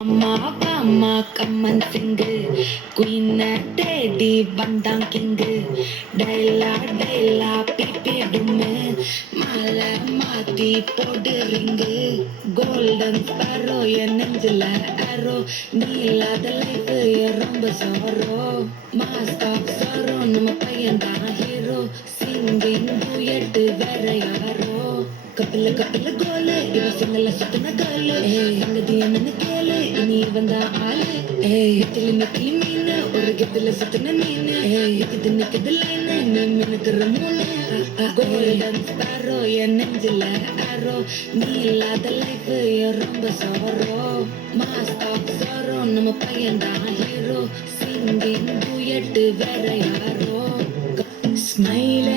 அம்மா அம்மா கம்மன் சிங்கு குயின தேடி வந்தான் கிங்கு டைலா டைலா பிபி டும்மு மலை மாத்தி போடு ரிங்கு கோல்டன் ஸ்பேரோ என் நெஞ்சில ஆரோ நீ இல்லாத லைஃப் ரொம்ப சோரோ மாஸ்டாப் சோரோ நம்ம பையன் தான் ஹீரோ சிங்கிங் டூயட் வேற யாரோ கப்பில கப்பில கோலு இவ சிங்கல சுத்தின காலு சங்கதி என்னன்னு கேளு இனி வந்த ஆளு இத்திலி நெத்திலி மீனு ஒரு கெத்துல சுத்தின மீனு இது நிக்குது லைனு நீ மினுக்குற மூணு கோல்டன் ஸ்பேரோ என் நெஞ்சில ஆரோ நீ இல்லாத லைஃப் ரொம்ப சோரோ மாஸ்டாப் சோரோ நம்ம பையன் தான் ஹீரோ சிங்கிங் டூயட் வேற யாரோ ஸ்மைல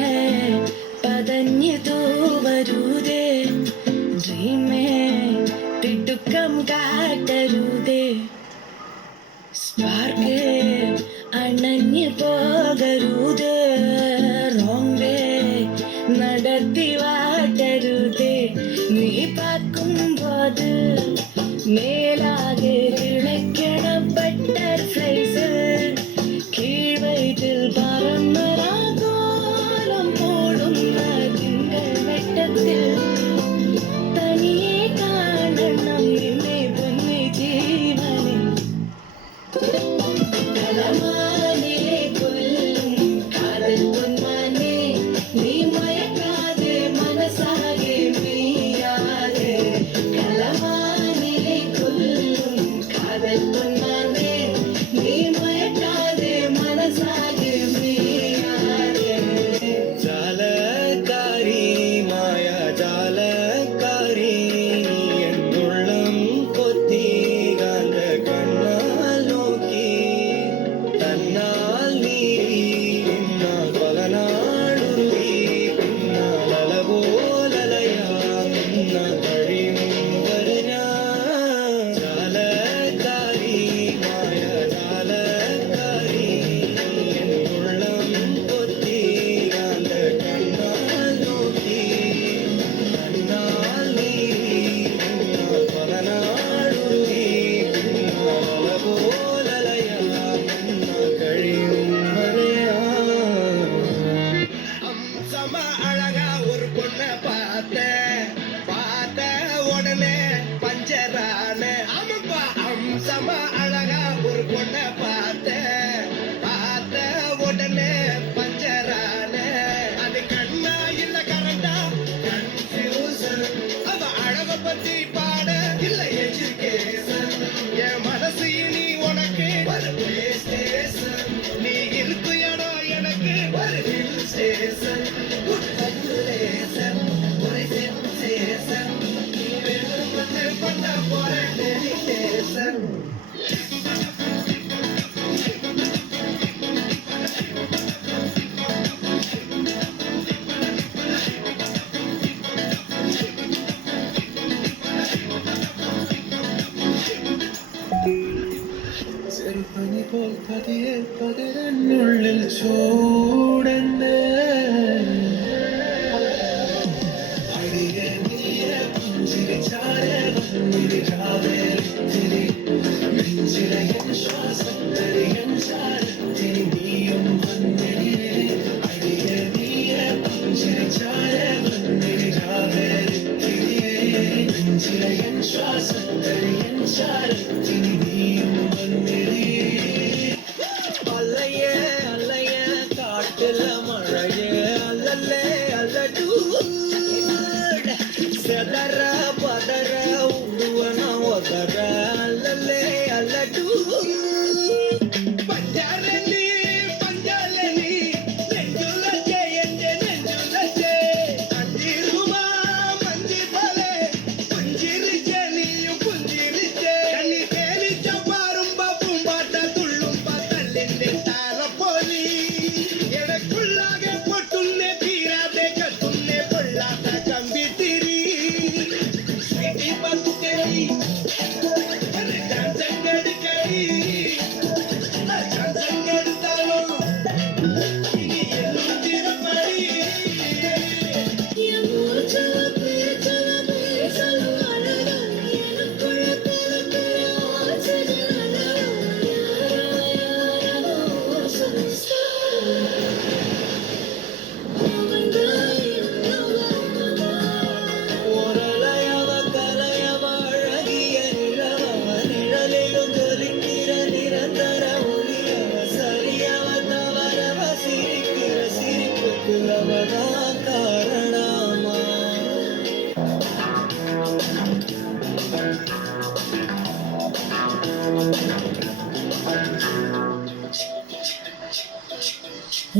പതഞ്ഞതോ വരുതേ ഡ്രീമേ തിടുക്കം കാട്ടരുതേ സ്പാർക്ക് അണഞ്ഞു പോകരുതേ റോങ് വേ നടത്തി വാട്ടരുതേ നീ பார்க்கும்போது மேலாக கிழக்கண பட்டர்ஃப்ளைஸ் கீழ் வயிற்றில் பரம்பராகோலம் போடும் திங்கள் வெட்டத்தில் தனியே காணணும் என்னை பொன்னை ஜீவனே கலமானே கொல்லும் காதல் பொன்மானே நீ மயக்காதே மனசாகே மெய்யாதே கலமானே கொல்லும் காதல் பொன்மானே நீ மயக்காதே மனசாகே மெய்யாதே ஜாலக்காரி மாயா ஜாலக்காரி என் உள்ளம் கொத்தி காந்த கண்ணால் நோக்கி தன்னால் நீரி பின்னால் பல நாடுருவி பின்னால் அலவோலலையா முன்னால் வழியும் வருஞா ஜாலக்காரி மாயா ஜாலக்காரி என் உள்ளம் கொத்தி காந்த கண்ணால் நோக்கி தன்னால் நீரி பின்னால் பல நாடுருவி பின்னால் அலவோலலையா முன்னால் கழியும் வரையா அம்சமா அழகா ஒரு பொண்ணை பார்த்த உடனே பஞ்சரான ஆமாப்பா அம்சமா அழகா ஒரு பொண்ணை பார்த்த உடனே பஞ்சரான அது கண்ணா இல்ல கரண்டா கன்ஃபியூசன் அவ அழக பத்தி பாட இல்ல எஜுகேஷன் என் மனசு இனி உனக்கு ஒரு பிளே ஸ்டேஷன் நீ இருக்கு இடம் எனக்கு ஒரு ஹில் ஸ்டேஷன் ஒரு சென்சேஷன் நீ விருப்பத்தை பண்ண போற டெலிடேஷன் ചെറുപനി പോൽ പതിയെ പകരനുള്ളിൽ ചൂടന്ന് അടിയെ നീര പുഞ്ചിരി ചാര വന്നിരി രാവേലിത്തിരി നെഞ്ചിലെ എൻ ശ്വാസത്തരി എൻ ചാരത്തിരി നീയും വന്നിരിരെ അടിയെ നീര പുഞ്ചിരി ചാര വന്നിരി രാവേലിത്തിരിയെ നെഞ്ചിലെ എൻ ശ്വാസത്തരി എൻ ചാരത്തിരി നീയും വന്നിരി அல்லைய அல்லைய காட்டு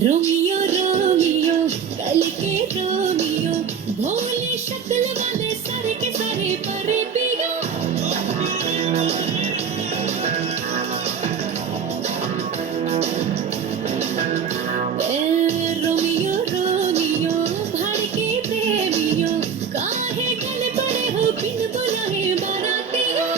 रोमियो रोमियो कल के रोमियो भोले शक्ल वाले सारे के सारे परे पियो रोमियो रोमियो भड़के प्रेमियो काहे गले पड़े हो बिन बुलाए बारातियों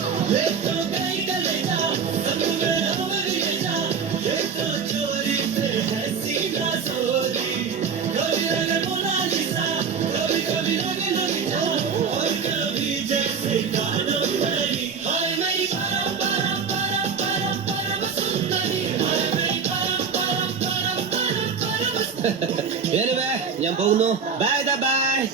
ഞാൻ പോകുന്നു ബൈ ബൈ